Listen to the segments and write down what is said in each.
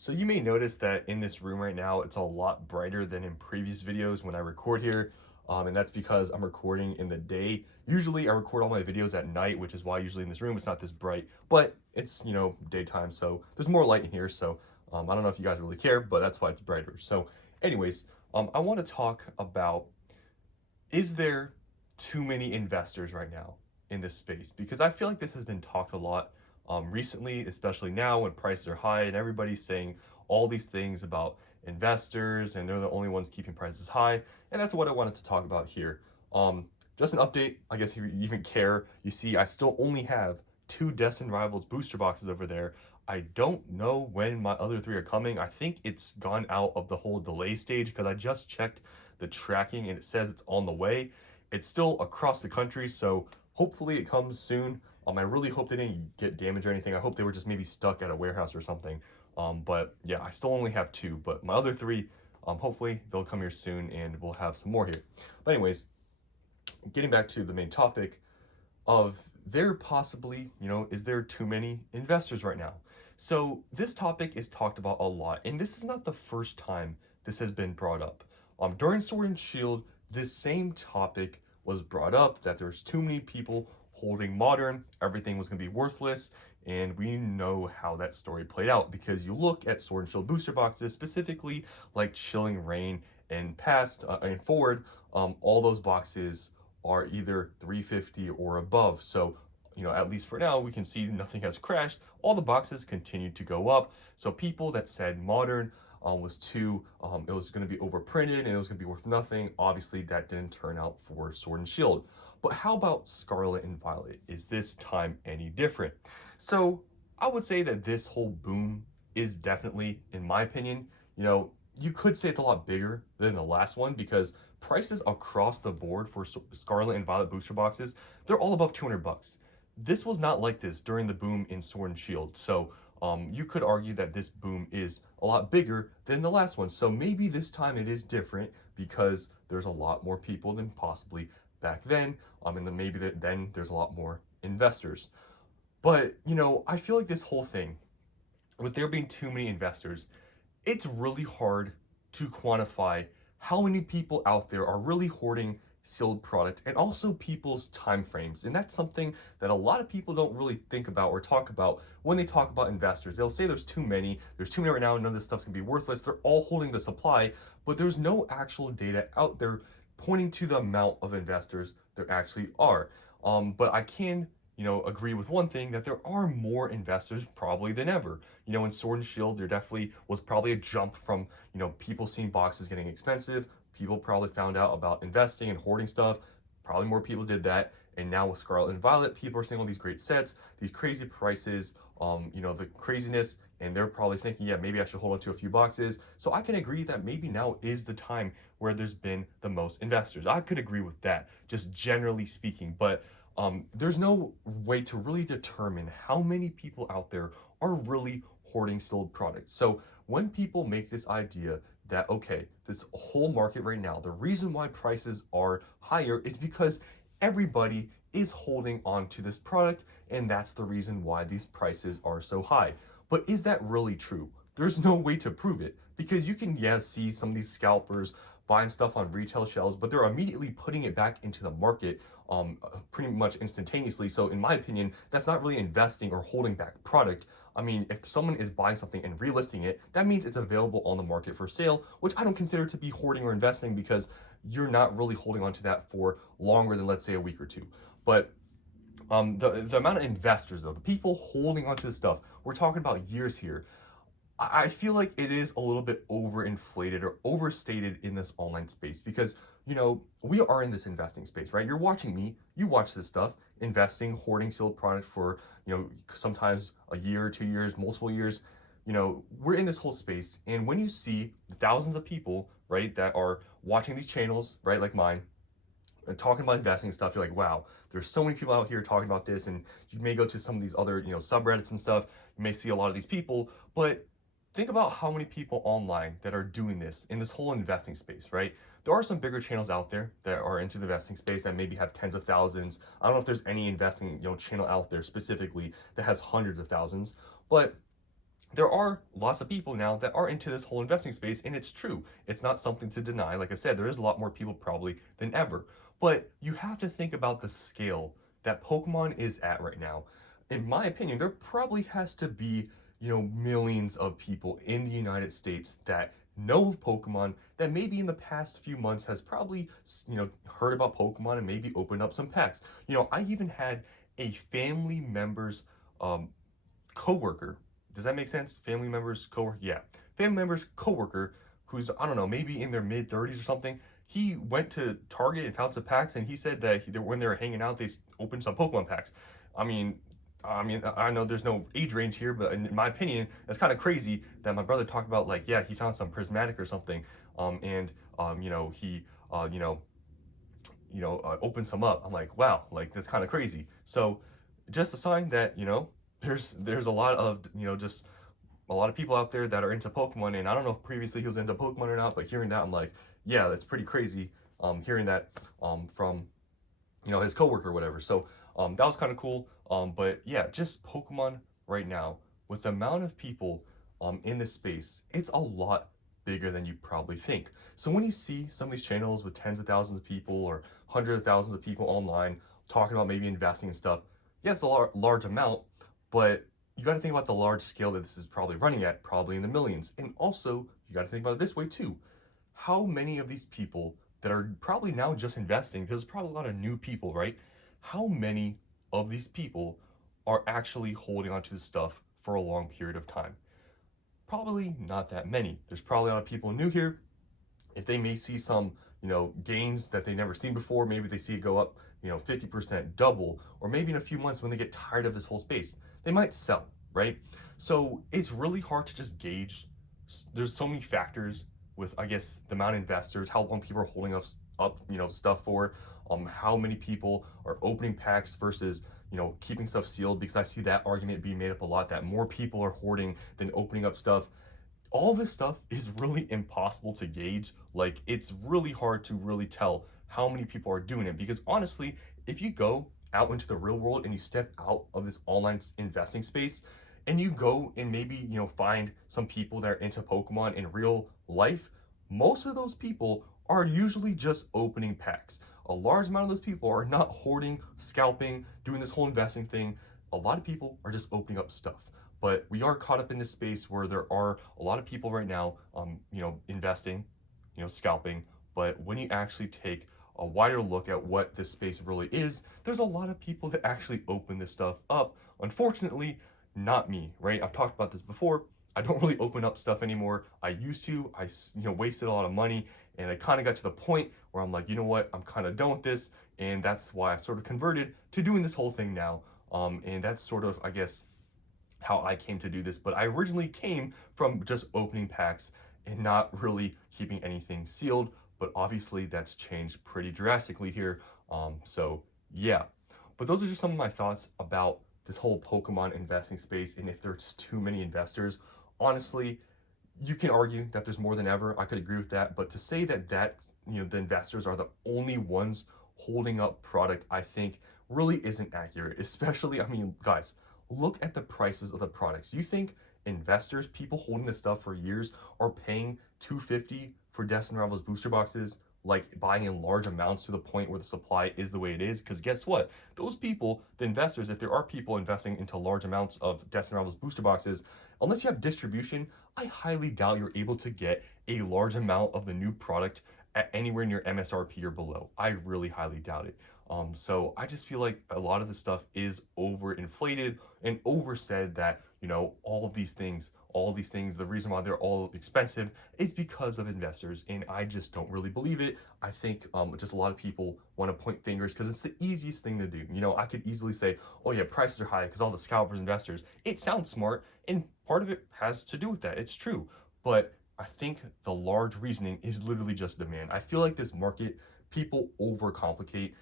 So you may notice that in this room right now, it's a lot brighter than in previous videos when I record here. And that's because I'm recording in the day. Usually I record all my videos at night, which is why usually in this room it's not this bright, but it's, daytime. So there's more light in here. So I don't know if you guys really care, but that's why it's brighter. So anyways, I want to talk about, is there too many investors right now in this space? Because I feel like this has been talked a lot recently, especially now when prices are high and everybody's saying all these things about investors and they're the only ones keeping prices high. And that's what I wanted to talk about here. Just an update, I guess if you even care, you see I still only have two Destined Rivals booster boxes over there. I don't know when my other three are coming. I think it's gone out of the whole delay stage because I just checked the tracking and it says it's on the way. It's still across the country, so hopefully it comes soon. I really hope they didn't get damaged or anything. I hope they were just maybe stuck at a warehouse or something. But yeah, I still only have two, but my other three, hopefully they'll come here soon and we'll have some more here. But anyways, getting back to the main topic of there possibly, is there too many investors right now? So this topic is talked about a lot, and this is not the first time this has been brought up. During Sword and Shield, this same topic was brought up that there's too many people holding modern, everything was going to be worthless, and we know how that story played out because you look at Sword and Shield booster boxes, specifically like Chilling Reign and past and forward, all those boxes are either 350 or above. So, at least for now, we can see nothing has crashed. All the boxes continue to go up. So people that said modern was too, it was going to be overprinted and it was going to be worth nothing. Obviously, that didn't turn out for Sword and Shield. But how about Scarlet and Violet? Is this time any different? So I would say that this whole boom is definitely, in my opinion, you could say it's a lot bigger than the last one because prices across the board for Scarlet and Violet booster boxes, they're all above 200 bucks. This was not like this during the boom in Sword and Shield. So you could argue that this boom is a lot bigger than the last one. So maybe this time it is different because there's a lot more people than possibly back then. And then maybe then there's a lot more investors. But, I feel like this whole thing, with there being too many investors, it's really hard to quantify how many people out there are really hoarding sealed product and also people's time frames. And that's something that a lot of people don't really think about or talk about when they talk about investors. They'll say there's too many right now, none of this stuff's gonna be worthless. They're all holding the supply, but there's no actual data out there pointing to the amount of investors there actually are. But I can agree with one thing that there are more investors probably than ever. In Sword and Shield, there definitely was probably a jump from, people seeing boxes getting expensive. People probably found out about investing and hoarding stuff. Probably more people did that. And now with Scarlet and Violet, people are seeing all these great sets, these crazy prices, the craziness, and they're probably thinking, yeah, maybe I should hold on to a few boxes. So I can agree that maybe now is the time where there's been the most investors. I could agree with that, just generally speaking. But there's no way to really determine how many people out there are really hoarding sealed products. So when people make this idea that, okay, this whole market right now, the reason why prices are higher is because everybody is holding on to this product, and that's the reason why these prices are so high. But is that really true? There's no way to prove it because you can, see some of these scalpers buying stuff on retail shelves, but they're immediately putting it back into the market pretty much instantaneously. So in my opinion, that's not really investing or holding back product. I mean, if someone is buying something and relisting it, that means it's available on the market for sale, which I don't consider to be hoarding or investing because you're not really holding on to that for longer than, let's say, a week or two. But the amount of investors, though, the people holding onto the stuff, we're talking about years here. I feel like it is a little bit overinflated or overstated in this online space because, we are in this investing space, right? You're watching me, you watch this stuff, investing, hoarding sealed product for, sometimes a year, 2 years, multiple years. We're in this whole space. And when you see the thousands of people, right, that are watching these channels, right, like mine, and talking about investing stuff, you're like, wow, there's so many people out here talking about this. And you may go to some of these other, subreddits and stuff. You may see a lot of these people, but think about how many people online that are doing this in this whole investing space, right? There are some bigger channels out there that are into the investing space that maybe have tens of thousands. I don't know if there's any investing, channel out there specifically that has hundreds of thousands, but there are lots of people now that are into this whole investing space, and it's true. It's not something to deny. Like I said, there is a lot more people probably than ever. But you have to think about the scale that Pokemon is at right now. In my opinion, there probably has to be, millions of people in the United States that know of Pokemon, that maybe in the past few months has probably, heard about Pokemon and maybe opened up some packs. I even had a family member's um, coworker. Does that make sense? Family members, coworker. Yeah, family members, coworker, who's, I don't know, maybe in their mid 30s or something. He went to Target and found some packs, and he said that when they were hanging out, they opened some Pokemon packs. I mean, I know there's no age range here, but in my opinion, it's kind of crazy that my brother talked about, like, yeah, he found some prismatic or something, and he, opened some up. I'm like, wow, like that's kind of crazy. So, just a sign that there's a lot of just a lot of people out there that are into Pokemon, and I don't know if previously he was into Pokemon or not, but hearing that, I'm like, yeah, that's pretty crazy. Hearing that from his coworker or whatever. So that was kind of cool. But yeah, just Pokemon right now, with the amount of people in this space, it's a lot bigger than you probably think. So when you see some of these channels with tens of thousands of people or hundreds of thousands of people online talking about maybe investing and stuff, yeah, it's a large amount, but you got to think about the large scale that this is probably running at, probably in the millions. And also, you got to think about it this way too. How many of these people that are probably now just investing, there's probably a lot of new people, right? How many of these people are actually holding onto this stuff for a long period of time? Probably not that many. There's probably a lot of people new here. If they may see some, gains that they never seen before, maybe they see it go up, 50%, double, or maybe in a few months when they get tired of this whole space, they might sell, right? So it's really hard to just gauge. There's so many factors with, I guess, the amount of investors, how long people are holding up, stuff for, how many people are opening packs versus, keeping stuff sealed, because I see that argument being made up a lot that more people are hoarding than opening up stuff. All this stuff is really impossible to gauge. Like, it's really hard to really tell how many people are doing it, because honestly, if you go out into the real world and you step out of this online investing space and you go and maybe find some people that are into Pokemon in real life, most of those people are usually just opening packs. A large amount of those people are not hoarding, scalping, doing this whole investing thing. A lot of people are just opening up stuff. But we are caught up in this space where there are a lot of people right now, investing, scalping. But when you actually take a wider look at what this space really is, there's a lot of people that actually open this stuff up. Unfortunately, not me, right? I've talked about this before. I don't really open up stuff anymore. I used to. I wasted a lot of money, and I kind of got to the point where I'm like, you know what? I'm kind of done with this, and that's why I sort of converted to doing this whole thing now. And that's sort of, I guess, how I came to do this. But I originally came from just opening packs and not really keeping anything sealed. But obviously, that's changed pretty drastically here. So yeah. But those are just some of my thoughts about this whole Pokemon investing space, and if there's too many investors. Honestly, you can argue that there's more than ever. I could agree with that, but to say that the investors are the only ones holding up product, I think really isn't accurate. Especially, I mean, guys, look at the prices of the products. You think investors, people holding this stuff for years, are paying $250 for Destiny Rivals booster boxes, like buying in large amounts to the point where the supply is the way it is? Because guess what? Those people, the investors, if there are people investing into large amounts of Destiny Rivals booster boxes, unless you have distribution, I highly doubt you're able to get a large amount of the new product at anywhere near MSRP or below. I really highly doubt it. So I just feel like a lot of the stuff is overinflated and oversaid, that, all of these things, the reason why they're all expensive is because of investors. And I just don't really believe it. I think just a lot of people want to point fingers because it's the easiest thing to do. I could easily say, oh yeah, prices are high because all the scalpers, investors. It sounds smart, and part of it has to do with that. It's true. But I think the large reasoning is literally just demand. I feel like this market, people overcomplicate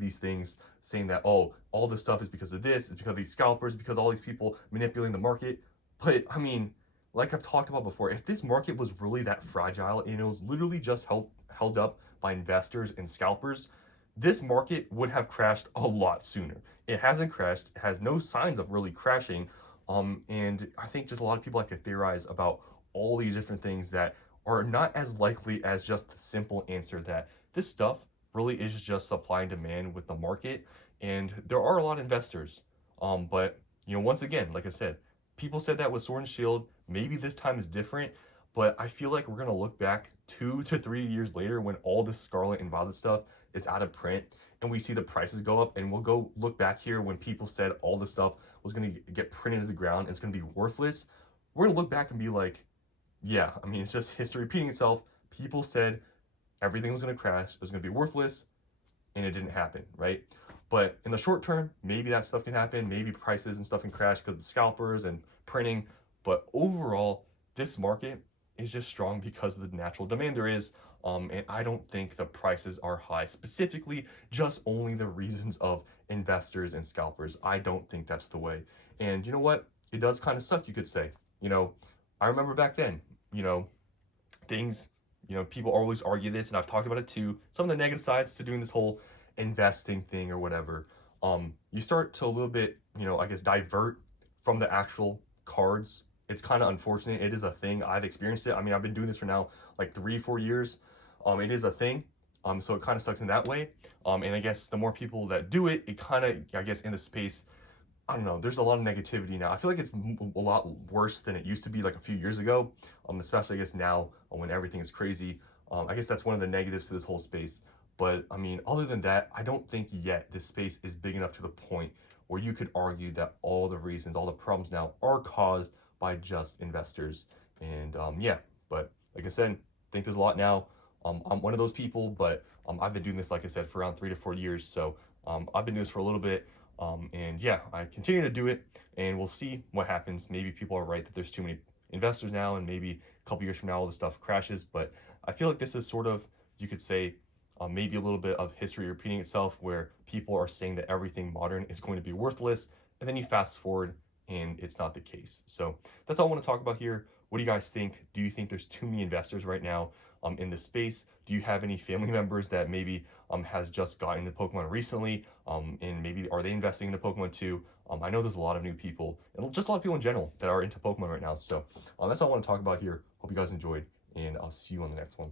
these things, saying that, oh, all this stuff is because of this, it's because of these scalpers, because all these people manipulating the market. But I mean, like I've talked about before, if this market was really that fragile and it was literally just held up by investors and scalpers, this market would have crashed a lot sooner. It hasn't crashed, it has no signs of really crashing, And I think just a lot of people like to theorize about all these different things that are not as likely as just the simple answer that this stuff really is just supply and demand with the market. And there are a lot of investors. But once again, like I said, people said that with Sword and Shield. Maybe this time is different, but I feel like we're gonna look back 2 to 3 years later when all this Scarlet and Violet stuff is out of print and we see the prices go up, and we'll go look back here when people said all this stuff was gonna get printed to the ground and it's gonna be worthless. We're gonna look back and be like, yeah, I mean, it's just history repeating itself. People said everything was gonna crash, it was gonna be worthless, and it didn't happen, right? But in the short term, maybe that stuff can happen. Maybe prices and stuff can crash because of the scalpers and printing. But overall, this market is just strong because of the natural demand there is. And I don't think the prices are high, specifically just only the reasons of investors and scalpers. I don't think that's the way. And you know what? It does kind of suck, you could say. I remember back then, you know, things, people always argue this, and I've talked about it too. Some of the negative sides to doing this whole investing thing or whatever. You start to a little bit, I guess, divert from the actual cards. It's kind of unfortunate. It is a thing. I've experienced it. I mean, I've been doing this for now like 3, 4 years. It is a thing. So it kind of sucks in that way. And I guess the more people that do it, it kind of, I guess, in the space, I don't know, there's a lot of negativity now. I feel like it's a lot worse than it used to be like a few years ago, especially I guess now when everything is crazy. I guess that's one of the negatives to this whole space. But I mean, other than that, I don't think yet this space is big enough to the point where you could argue that all the reasons, all the problems now are caused by just investors. And yeah, but like I said, I think there's a lot now. I'm one of those people, but I've been doing this, like I said, for around 3 to 4 years. So I've been doing this for a little bit. And yeah, I continue to do it, and we'll see what happens. Maybe people are right that there's too many investors now, and maybe a couple years from now all this stuff crashes. But I feel like this is sort of, you could say, maybe a little bit of history repeating itself, where people are saying that everything modern is going to be worthless, and then you fast forward and it's not the case. So that's all I want to talk about here. What do you guys think? Do you think there's too many investors right now in this space? Do you have any family members that maybe has just gotten into Pokemon recently, and maybe are they investing into Pokemon too? I know there's a lot of new people, and just a lot of people in general that are into Pokemon right now. So that's all I want to talk about here. Hope you guys enjoyed, and I'll see you on the next one.